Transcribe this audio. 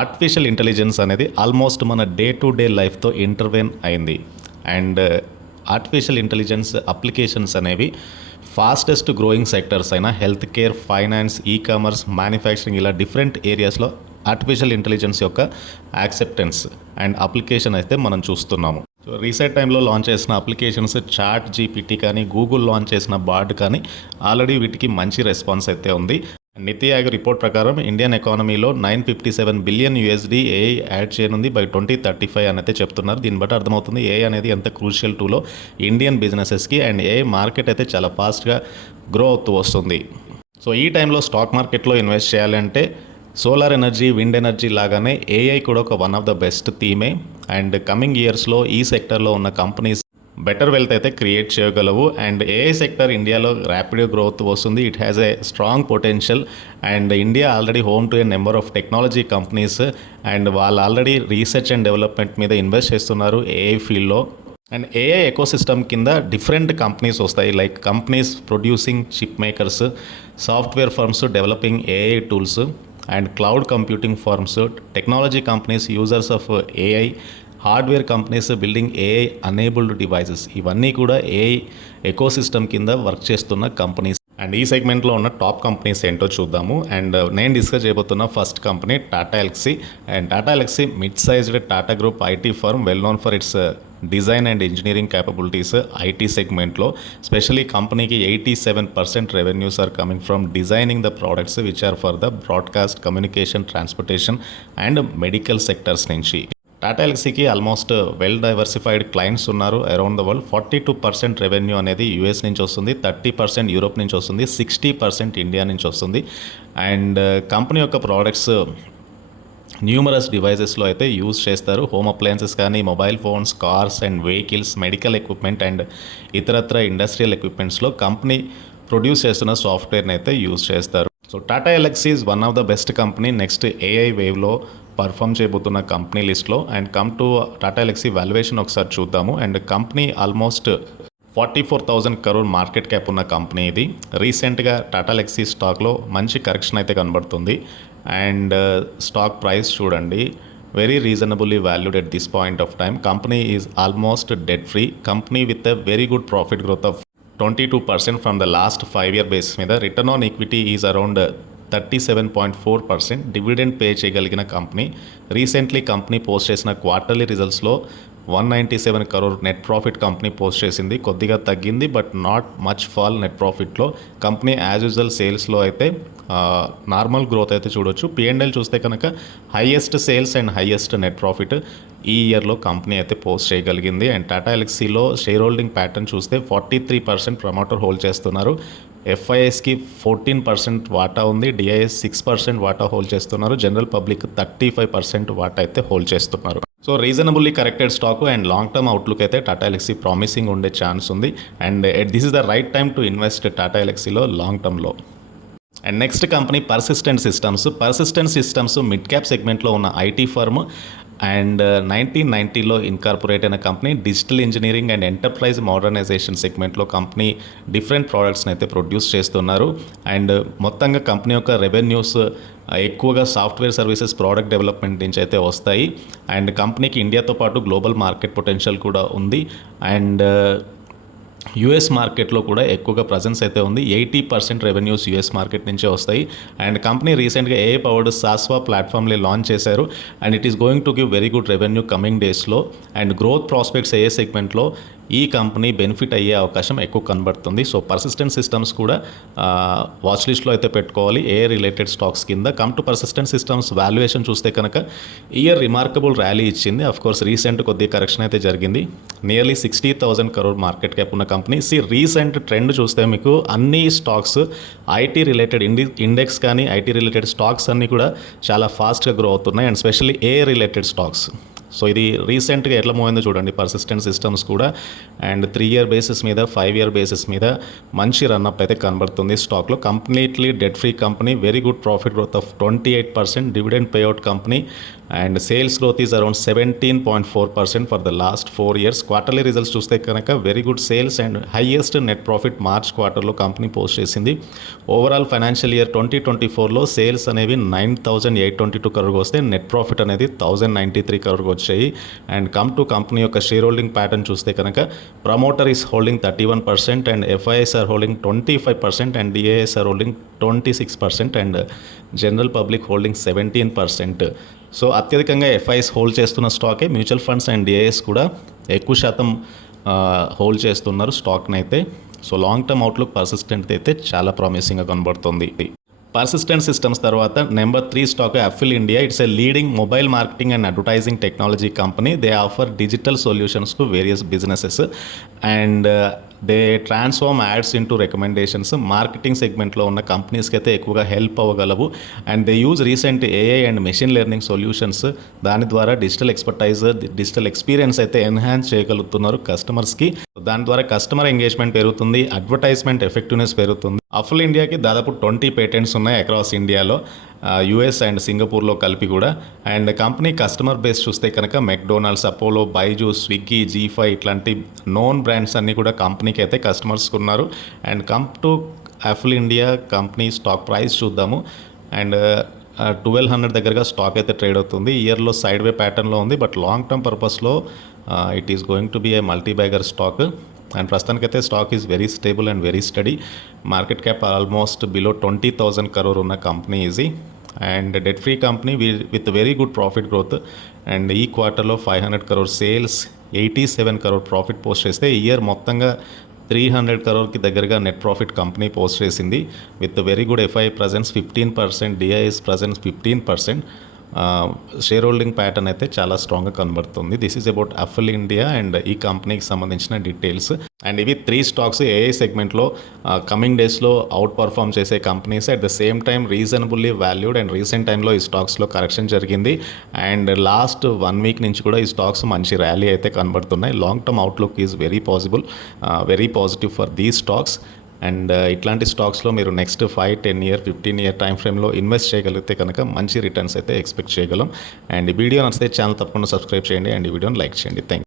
Artificial intelligence అనేది almost మన day to day లైఫ్తో ఇంటర్వెన్ అయింది. అండ్ ఆర్టిఫిషియల్ ఇంటెలిజెన్స్ అప్లికేషన్స్ అనేవి ఫాస్టెస్ట్ గ్రోయింగ్ సెక్టర్స్ అయిన health care, finance, e-commerce, manufacturing ఇలా డిఫరెంట్ ఏరియాస్లో ఆర్టిఫిషియల్ ఇంటెలిజెన్స్ యొక్క యాక్సెప్టెన్స్ అండ్ అప్లికేషన్ అయితే మనం చూస్తున్నాము. సో రీసెంట్ టైంలో లాంచ్ చేసిన అప్లికేషన్స్ చాట్ జీపీటీ కానీ, గూగుల్ లాంచ్ చేసిన బార్డ్ కానీ ఆల్రెడీ వీటికి మంచి రెస్పాన్స్ అయితే ఉంది. నీతి ఆయోగ్ రిపోర్ట్ ప్రకారం ఇండియన్ ఎకానమీలో $957 బిలియన్ ఏఐ యాడ్ చేయనుంది బై 2035 అని అయితే చెప్తున్నారు. దీన్ని బట్టి అర్థమవుతుంది ఏఐ అనేది ఎంత క్రూషియల్ టూలో ఇండియన్ బిజినెసెస్కి. అండ్ ఏఐ మార్కెట్ అయితే చాలా ఫాస్ట్గా గ్రో అవుతూ వస్తుంది. సో ఈ టైంలో స్టాక్ మార్కెట్లో ఇన్వెస్ట్ చేయాలంటే సోలార్ ఎనర్జీ, విండ్ ఎనర్జీ లాగానే ఏఐ కూడా ఒక వన్ ఆఫ్ ద బెస్ట్ థీమే. అండ్ కమింగ్ ఇయర్స్లో ఈ సెక్టర్లో ఉన్న కంపెనీస్ బెటర్ వెల్త్ అయితే క్రియేట్ చేయగలవు. అండ్ ఏఐ సెక్టర్ ఇండియాలో ర్యాపిడ్ గ్రోత్ వస్తుంది. It has a strong potential. And India already home to a number of technology companies. And వాళ్ళు ఆల్రెడీ రీసెర్చ్ అండ్ డెవలప్మెంట్ మీద ఇన్వెస్ట్ చేస్తున్నారు ఏఐ ఫీల్డ్లో. And AI ecosystem కింద different companies వస్తాయి. Like companies producing chip makers, software firms developing AI tools, and cloud computing firms, technology companies users of AI, hardware companies building AI enabled devices. ఇవన్నీ కూడా AI ecosystem కింద work చేస్తున్న companies. And ఈ సెగ్మెంట్లో ఉన్న top companies ఏంటో చూద్దాము. And నేను డిస్కస్ చేయబోతున్న first company Tata Elxsi. And Tata Elxsi mid sized Tata group IT firm, well known for its design and engineering capabilities IT సెగ్మెంట్లో. స్పెషలీ కంపెనీకి 87% revenues are coming from designing the products which are for the broadcast, communication, transportation and medical sectors నుంచి. టాటా ఎల్క్సీకి almost well diversified clients ఉన్నారు around the world. 42% revenue అనేది US నుంచి వస్తుంది, 30% Europe నుంచి వస్తుంది, 60% ఇండియా నుంచి వస్తుంది. అండ్ కంపెనీ యొక్క ప్రోడక్ట్స్ న్యూమరస్ డివైజెస్లో అయితే యూజ్ చేస్తారు. హోమ్ అప్లయన్సెస్ కానీ, mobile phones, cars and vehicles, medical equipment and ఇతరత్ర ఇండస్ట్రియల్ ఎక్విప్మెంట్స్లో కంపెనీ ప్రొడ్యూస్ చేస్తున్న సాఫ్ట్వేర్ని అయితే యూజ్ చేస్తారు. So Tata Elxsi is one of the best company next AI వేవ్లో పర్ఫామ్ చేయబోతున్న కంపెనీ లిస్ట్లో. And come to Tata Elxsi valuation ఒకసారి చూద్దాము. And company almost 44,000 crore market cap ఉన్న కంపెనీ ఇది. రీసెంట్గా టాటా ఎల్క్సీ స్టాక్లో మంచి కరెక్షన్ అయితే కనబడుతుంది. అండ్ స్టాక్ ప్రైస్ చూడండి, very reasonably valued at this point of time. Company is almost debt free. Company with a very good profit growth of 22% from the last 5 year base మీద. Return on equity is around 37.4%. Dividend pay చేయగలిగిన కంపెనీ. Recently company post చేసిన quarterly రిజల్ట్స్లో 197 crore net profit company post చేసింది. కొద్దిగా తగ్గింది but not much fall net ప్రాఫిట్లో. Company as usual సేల్స్లో అయితే నార్మల్ గ్రోత్ అయితే చూడొచ్చు. P&L చూస్తే కనుక highest sales and highest net profit ఈ ఇయర్లో కంపెనీ అయితే పోస్ట్ చేయగలిగింది. అండ్ టాటా ఎల్క్సీలో షేర్ హోల్డింగ్ ప్యాటర్న్ చూస్తే 43% ప్రమోటర్ హోల్డ్ చేస్తున్నారు. FISకి 14% వాటా ఉంది, DIS 6% వాటా హోల్డ్ చేస్తున్నారు, జనరల్ పబ్లిక్ 35% వాటా అయితే హోల్డ్ చేస్తున్నారు. So reasonably corrected stock and long term outlook అయితే టాటా ఎల్క్సీ ప్రామిసింగ్ ఉండే ఛాన్స్ ఉంది. And this is the right time to invest Tata ఎల్క్సీలో లాంగ్ టర్మ్లో. And next company Persistent Systems. Persistent Systems mid cap సెగ్మెంట్లో ఉన్న ఐటీ ఫర్మ్. అండ్ 1990లో ఇన్కార్పొరేట్ అయిన company. Digital engineering and enterprise modernisation సెగ్మెంట్లో కంపెనీ డిఫరెంట్ ప్రోడక్ట్స్ని అయితే ప్రొడ్యూస్ చేస్తున్నారు. అండ్ మొత్తంగా కంపెనీ యొక్క రెవెన్యూస్ ఎక్కువగా సాఫ్ట్వేర్ సర్వీసెస్, ప్రోడక్ట్ డెవలప్మెంట్ నుంచి అయితే వస్తాయి. అండ్ కంపెనీకి ఇండియాతో పాటు గ్లోబల్ మార్కెట్ పొటెన్షియల్ కూడా ఉంది. అండ్ యూఎస్ మార్కెట్లో కూడా ఎక్కువగా ప్రజెన్స్ అయితే ఉంది. 80% రెవెన్యూస్ యూఎస్ మార్కెట్ నుంచే వస్తాయి. అండ్ కంపెనీ రీసెంట్గా ఏఐ పవర్డ్ సాస్వా ప్లాట్ఫామ్ని లాంచ్ చేశారు. And it is going to give very good revenue coming డేస్లో. అండ్ గ్రోత్ ప్రాస్పెక్ట్స్ ఏఐ సెగ్మెంట్లో ఈ కంపెనీ బెనిఫిట్ అయ్యే అవకాశం ఎక్కువ కనబడుతుంది. సో పర్సిస్టెంట్ సిస్టమ్స్ కూడా వాచ్ లిస్ట్లో అయితే పెట్టుకోవాలి ఏ రిలేటెడ్ స్టాక్స్ కింద. Come to persistent systems valuation చూస్తే కనుక ఇయర్ రిమార్కబుల్ ర్యాలీ ఇచ్చింది. అఫ్కోర్స్ రీసెంట్ కొద్దిగా కరెక్షన్ అయితే జరిగింది. నియర్లీ 60,000 crore మార్కెట్ క్యాప్ ఉన్న కంపెనీ. రీసెంట్ ట్రెండ్ చూస్తే మీకు అన్ని స్టాక్స్ ఐటీ రిలేటెడ్ ఇండెక్స్ కానీ ఐటీ రిలేటెడ్ స్టాక్స్ అన్నీ కూడా చాలా ఫాస్ట్గా గ్రో అవుతున్నాయి. And specially A related stocks so ఇది రీసెంట్గా ఎట్లా మూవ్ అయిందో చూడండి. పర్సిస్టెంట్ సిస్టమ్స్ కూడా అండ్ 3 ఇయర్ బేసిస్ మీద 5 ఇయర్ బేసిస్ మీద మంచి రన్అప్ అయితే కనబడుతుంది స్టాక్లో. Completely debt free company, very good profit growth of 28%, dividend payout company and sales growth is around 17.4% for the last 4 years. Quarterly results చూస్తే కనుక very good sales and highest net profit March క్వార్టర్లో company post చేసింది. Overall financial year 2024లో sales అనేవి 9,822 crore వస్తే net profit అనేది 1,093 crore వచ్చాయి. And come to company యొక్క share holding pattern చూస్తే కనుక promoter is holding 31% and FIs are holding 25% and DIs are holding 26% and general public holding 17%. So అత్యధికంగా FIs hold చేస్తున్న స్టాకే. మ్యూచువల్ ఫండ్స్ అండ్ డిఐఎస్ కూడా ఎక్కువ శాతం హోల్డ్ చేస్తున్నారు స్టాక్ని అయితే. So long term outlook Persistent అయితే చాలా ప్రామిసింగ్గా కనబడుతుంది. పర్సిస్టెంట్ సిస్టమ్స్ తర్వాత number 3 stock Affle India. It's a leading mobile marketing and advertising technology company. They offer digital solutions to various businesses and they transform ads into recommendations. Marketing సెగ్మెంట్లో ఉన్న కంపెనీస్కి అయితే ఎక్కువగా హెల్ప్ అవ్వగలవు. And they use recent AI and machine learning solutions. దాని ద్వారా digital expertise, digital experience అయితే enhance చేయగలుగుతున్నారు కస్టమర్స్కి. దాని ద్వారా కస్టమర్ ఎంగేజ్మెంట్ పెరుగుతుంది, అడ్వర్టైజ్మెంట్ ఎఫెక్టివ్నెస్ పెరుగుతుంది. అఫిల్ ఇండియాకి దాదాపు 20 పేటెంట్స్ ఉన్నాయి అక్రాస్ ఇండియాలో, యుఎస్ అండ్ సింగపూర్లో కలిపి కూడా. అండ్ కంపెనీ కస్టమర్ బేస్ చూస్తే కనుక McDonald's, Apollo, Byju's, Swiggy, G5 ఇట్లాంటి నోన్ బ్రాండ్స్ అన్నీ కూడా కంపెనీకి అయితే కస్టమర్స్ ఉన్నారు. And come to Affle India company stock price చూద్దాము. అండ్ 1200 దగ్గరగా స్టాక్ అయితే ట్రేడ్ అవుతుంది. ఇయర్లో సైడ్ వే ప్యాటర్న్లో ఉంది, బట్ లాంగ్ టర్మ్ పర్పస్లో it is going to be a multi bagger stock. And ప్రస్తుతానికైతే stock is very stable and very steady. Market cap almost below 20,000 crore ఉన్న company easy and debt free company with very good profit growth. And ఈ క్వార్టర్లో 500 crore sales, 87 crore profit post చేస్తే year మొత్తంగా 300 crore దగ్గరగా net profit company post చేసింది with very good FI presence 15%, DIs presence 15%. Share holding pattern అయితే చాలా స్ట్రాంగ్గా కనబడుతుంది. This is about Affle India and ఈ కంపెనీకి సంబంధించిన డీటెయిల్స్. అండ్ ఇవి 3 స్టాక్స్ ఏఐ సెగ్మెంట్లో కమింగ్ డేస్లో అవుట్ పర్ఫామ్ చేసే companies. At the same time reasonably valued and recent టైంలో ఈ స్టాక్స్లో కరెక్షన్ జరిగింది. అండ్ లాస్ట్ 1 వీక్ నుంచి కూడా ఈ స్టాక్స్ మంచి ర్యాలీ అయితే కనబడుతున్నాయి. Long term outlook is very positive for these stocks. And ఇట్లాంటి స్టాక్స్లో మీరు నెక్స్ట్ 5, 10 ఇయర్, 15 ఇయర్ టైం ఫ్రేమ్లో ఇన్వెస్ట్ చేయగలిగితే కనుక మంచి రిటర్న్స్ అయితే ఎక్స్పెక్ట్ చేయగలం. అండ్ ఈ వీడియో నచ్చితే ఛానల్ తప్పకుండా సబ్స్క్రైబ్ చేయండి అండ్ ఈ వీడియోని లైక్ చేయండి. Thank you.